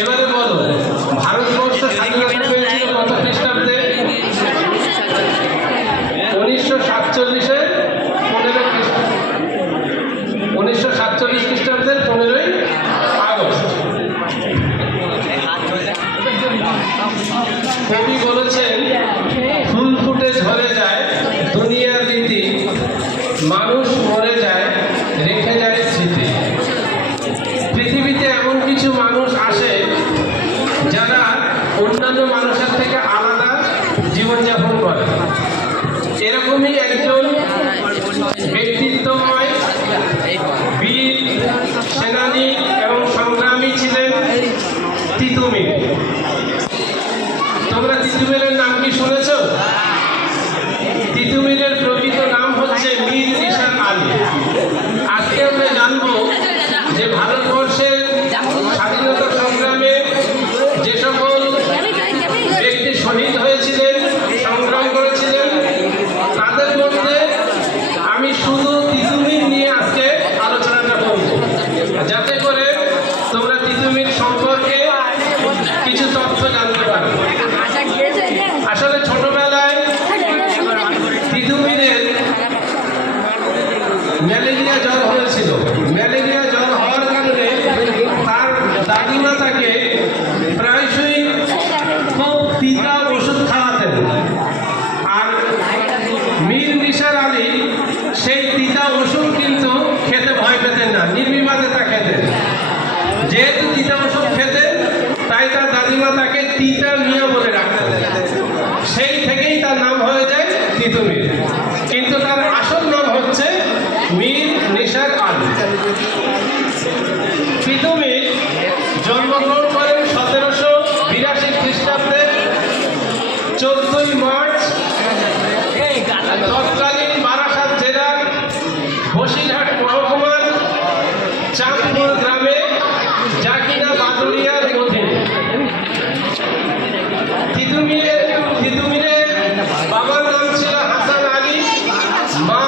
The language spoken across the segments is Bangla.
এবারে বলো, ভারতবর্ষ স্বাধীনতা পেয়েছিল কত খ্রিস্টাব্দে? 1947-এ 15 খ্রিস্টাব্দে, 1947 খ্রিস্টাব্দের 15ই আগস্ট। কবি বলেছেন, ফুল ফুটে ঝরে যায় দুনিয়ার রীতি, মানুষ মরে যায় রেখে যায় স্মৃতি। পৃথিবীতে এমন কিছু মানুষ আসে যারা অন্যান্য মানুষের থেকে আলাদা জীবনযাপন করে। এরকমই একজন ব্যক্তিত্বময় বীর সেনানী এবং সংগ্রামী ছিলেন তিতুমির। তোমরা তিতুমিরের নাম কি শুনেছ? তিতুমিরের প্রকৃত নাম হচ্ছে মীর নিসার আলী। আজকে আমরা জানবো যে ভারতবর্ষের স্বাধীনতা সংগ্রামে যে সকল ব্যক্তি শহীদ হয়েছিলেন, সংগ্রাম করেছিলেন, তাদের মধ্যে আমি শুধু তিতুমির নিয়ে আজকে আলোচনাটা করব, যাতে করে তোমরা তিতুমির সম্পর্কে কিছু তথ্য জানতে পারো। আসলে ছোটবেলায় তিতুমিরের ম্যালেরিয়া জ্বর হয়েছিল। ম্যালেরিয়া জ্বর হওয়ার কারণে তার দাদিমা তাকে প্রায়শই খুব তিতা ওষুধ খাওয়াতেন। আর মীর নিসার আলী সেই তিতা ওষুধ কিন্তু খেতে ভয় পেতেন না, নির্বিবাদে তা খেতেন। যেহেতু তিতা ওষুধ খেতেন, তাই তার দাদিমা তাকে তিতা মিয়া বলে রাখতেন। সেই থেকেই তার নাম হয়ে যায় তিতুমির, কিন্তু তার আসল নাম হচ্ছে মীর নিসার আলী। তিতুমির জন্মগ্রহণ করেন 1782 খ্রিস্টাব্দে 14ই মার্চ তৎকালীন বারাসাত জেলার বসিরহাট মহকুমার চাঁদপুর গ্রামে, যা কিনা বাদুড়িয়ার অধীনে। তিতুমিরের বাবার নাম ছিল হাসান আলী, মা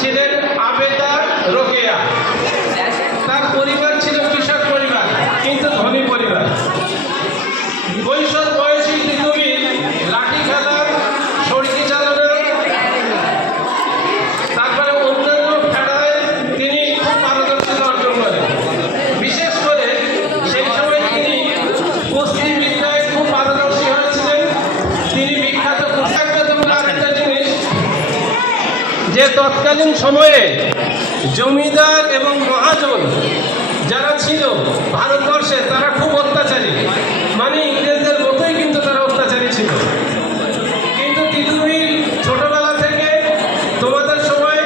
ছিলেন আবেদা রোকেয়া। তার পরিবার ছিল কৃষক পরিবার, কিন্তু ধনী পরিবার। কৈশোর বয়সী তিতুমির লাঠি খেলা, সড়কি চালানো, তারপরে অন্যান্য খেলায় তিনি খুব পারদর্শিতা অর্জন করেন। বিশেষ করে সেই সময় তিনি কুস্তি বিদ্যায় খুব পারদর্শী হয়েছিলেন। তিনি বিখ্যাত থাকবে। তোমরা আরেকটা জিনিস, যে তৎকালীন সময়ে জমিদার এবং মহাজন যারা ছিল ভারতবর্ষে, তারা খুব অত্যাচারী, মানে ইংরেজদের মতোই কিন্তু তারা অত্যাচারী ছিল। কিন্তু তিতুমির ছোটবেলা থেকে তোমাদের সময়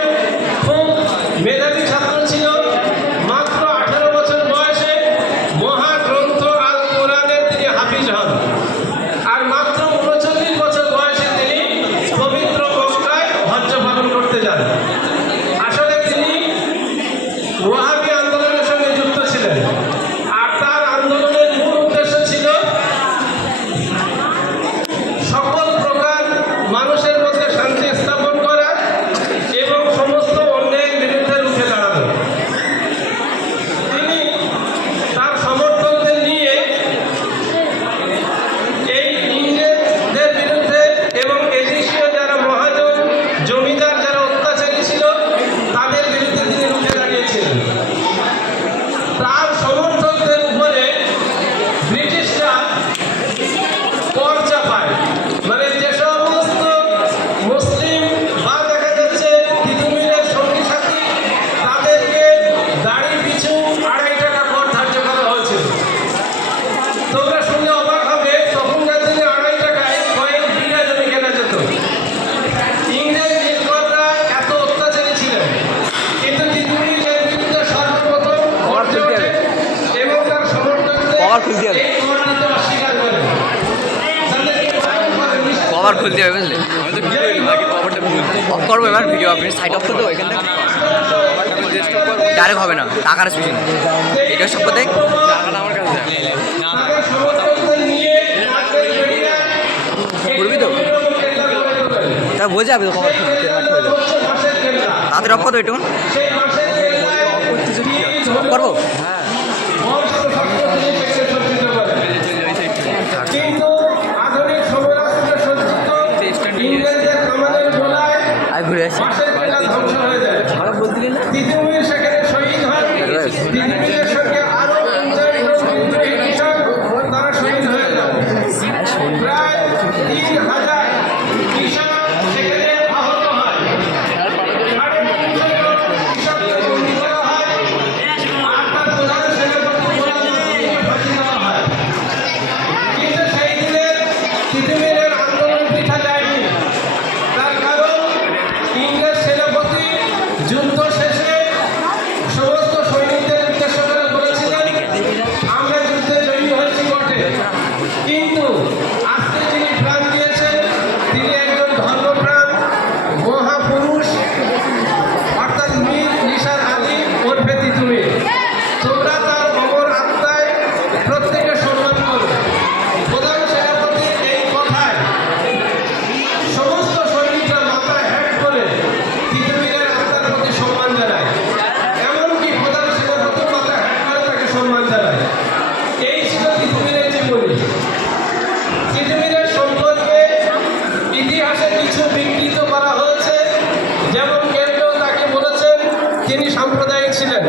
খুব মেধাবী ছাত্র ছিল। মাত্র 18 বছর বয়সে মহাগ্রন্থ আল কোরআনের তিনি হাফিজ হন। আর মাত্র 39 বছর বয়সে তিনি পবিত্র মক্কায় হজ্জ পালন করতে যান। আসলে তিনি ওয়াহাবি আন্দোলনের সঙ্গে যুক্ত ছিলেন। আর তার আন্দোলনের মূল উদ্দেশ্য ছিল সকল প্রকার মানুষের মধ্যে শান্তি স্থাপন করা এবং সমস্ত অন্যায়ের বিরুদ্ধে রুখে দাঁড়ানো। তিনি তার সমর্থকদের নিয়ে এই ইংরেজদের বিরুদ্ধে এবং এদেশীয় যারা মহাজন জমিদার যারা অত্যাচারী ছিল, তাদের বিরুদ্ধে তিনি রুখে দাঁড়িয়েছিলেন। তার সমর্থকদের উপরে ব্রিটিশরা কর চাপায়, মানে যে সমস্ত মুসলিম বা দেখা যাচ্ছে তিতুমিরের সঙ্গী সাথী, তাদেরকে গাড়ি পিছু 2.5 টাকা কর ধার্য করা হয়েছিল। তোমরা শুনলে অবাক হবে, তখনকার দিনে 2.5 টাকায় কয়েক বিঘা জমি কেনা যেত। ইংরেজ নীলকররা এত অত্যাচারী ছিলেন, কিন্তু তিতুমির এর বিরুদ্ধে সর্বপ্রথম গর্জে ওঠে এবং তার সমর্থকদের এই কর দিতে অস্বীকার করেন। কভার খুলতে হবে, বুঝলে? আমি তো অফ করবো এবার ভিডিও। আপনি সাইড অফ করতে এখান থেকে ডাইরেক্ট হবে না, টাকার পিছনে ভিডিও সব করতে আমার কাছে করবি তো, তা বোঝা যাবে তো। কভার তাদের অফ করবো, একটু করবো। হ্যাঁ কিন্তু আজকে যিনি প্রাণ দিয়েছেন তিনি একজন ধর্মপ্রাণ মহাপুরুষ, অর্থাৎ মীর নিসার আলী ওরফে তিতুমির। তোমরা তার অমর আত্মায় প্রত্যেকে সম্মান করো। প্রধান সেনাপতির এই কথায় সমস্ত সৈনিকরা মাথায় হ্যাট করে তিতুমিরের আত্মার প্রতি সম্মান জানায়। এমনকি প্রধান সেনাপতির মাথায় হ্যাট করে তাকে সম্মান জানায়। এই ছিল তিতুমিরের জীবনী। তিতুমিরের সম্পর্কে ইতিহাসে কিছু বিকৃত করা হয়েছে, যেমন কেউ কেউ তাকে বলেছেন তিনি সাম্প্রদায়িক ছিলেন,